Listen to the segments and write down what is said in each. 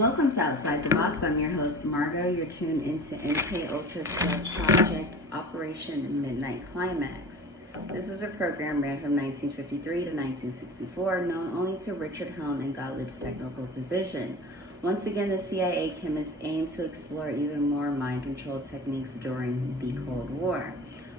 Welcome to Outside the Box. I'm your host, Margot. You're tuned into MK Ultra Project Operation Midnight Climax. This was a program ran from 1953 to 1964, known only to Richard Helm and Gottlieb's Technical Division. Once again, the CIA chemists aimed to explore even more mind control techniques during the Cold War.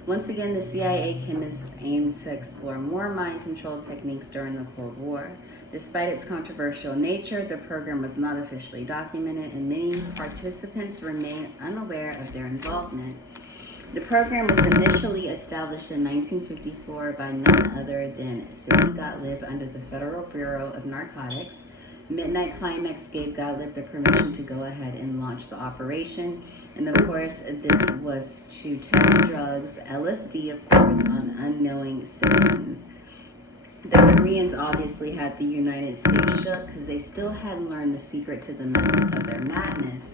Once again, the CIA chemists aimed to explore more mind control techniques during the Cold War. Despite its controversial nature, the program was not officially documented, and many participants remain unaware of their involvement. The program was initially established in 1954 by none other than Sidney Gottlieb under the Federal Bureau of Narcotics. Midnight Climax gave Gottlieb the permission to go ahead and launch the operation. And of course, this was to test drugs, LSD, of course, on unknowing citizens. The Koreans obviously had the United States shook because they still hadn't learned the secret to the method of their madness.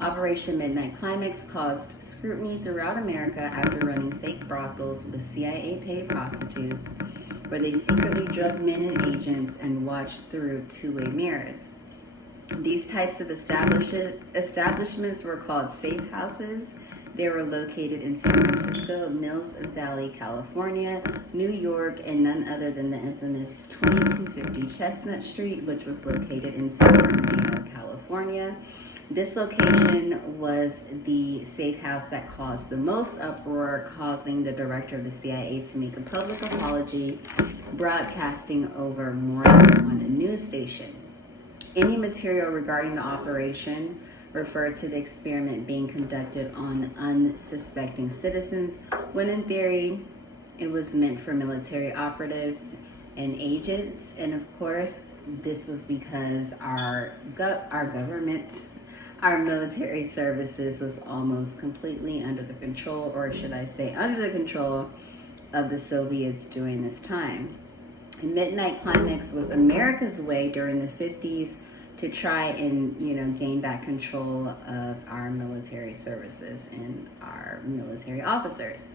Operation Midnight Climax caused scrutiny throughout America after running fake brothels with CIA-paid prostitutes, where they secretly drugged men and agents and watched through two-way mirrors. These types of establishments were called safe houses. They were located in San Francisco, Mills Valley, California, New York, and none other than the infamous 2250 Chestnut Street, which was located in San Bernardino, California. This location was the safe house that caused the most uproar, causing the director of the CIA to make a public apology, broadcasting over more than one news station. Any material regarding the operation referred to the experiment being conducted on unsuspecting citizens, when in theory it was meant for military operatives and agents. And of course, this was because our government, our military services was almost completely under the control, or should I say under the control of the Soviets during this time. Midnight Climax was America's way during the 50s to try and, gain back control of our military services and our military officers.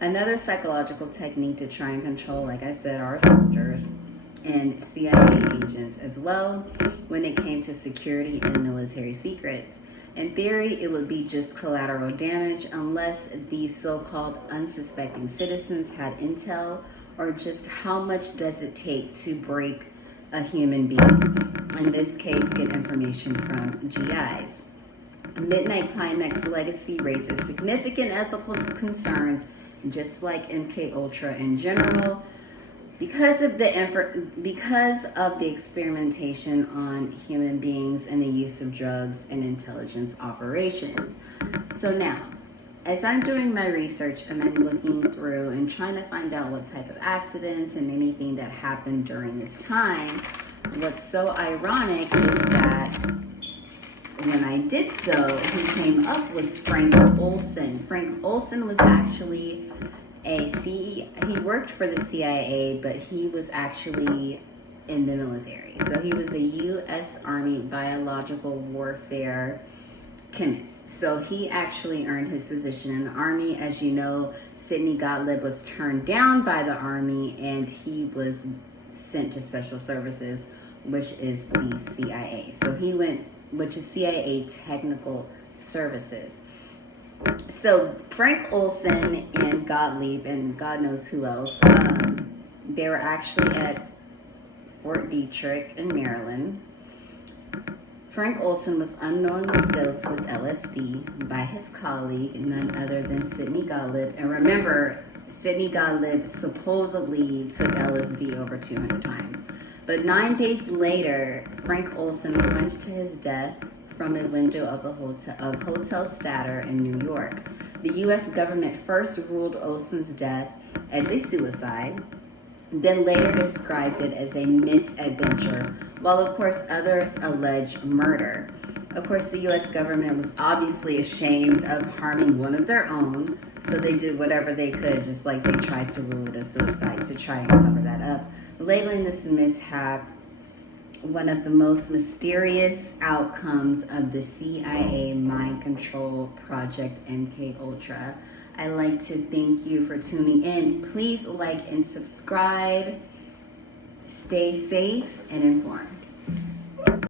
Another psychological technique to try and control, like I said, our soldiers and CIA agents as well when it came to security and military secrets. In theory, it would be just collateral damage unless these so-called unsuspecting citizens had intel, or just how much does it take to break a human being. In this case, get information from GIs. Midnight Climax legacy raises significant ethical concerns, just like MK Ultra in general, because of the experimentation on human beings and the use of drugs and intelligence operations. So now, as I'm doing my research and I'm looking through and trying to find out what type of accidents and anything that happened during this time, what's so ironic is that when I did so, who came up was Frank Olson. Frank Olson was actually he worked for the CIA, but he was actually in the military. So he was a U.S. Army biological warfare chemist. So he actually earned his position in the Army. As you know, Sidney Gottlieb was turned down by the Army and he was sent to Special Services, which is the CIA. So he went, which is CIA Technical Services. So Frank Olson and Gottlieb and God knows who else, they were actually at Fort Detrick in Maryland. Frank Olson was unknowingly dosed with LSD by his colleague, none other than Sidney Gottlieb. And remember, Sidney Gottlieb supposedly took LSD over 200 times. But 9 days later, Frank Olson plunged to his death from a window of Hotel Statter in New York. The U.S. government first ruled Olson's death as a suicide, then later described it as a misadventure, while of course others allege murder. Of course, the U.S. government was obviously ashamed of harming one of their own, so they did whatever they could, just like they tried to rule it a suicide, to try and cover that up, labeling this mishap one of the most mysterious outcomes of the CIA mind control project MK Ultra. I'd like to thank you for tuning in. Please like and subscribe. Stay safe and informed.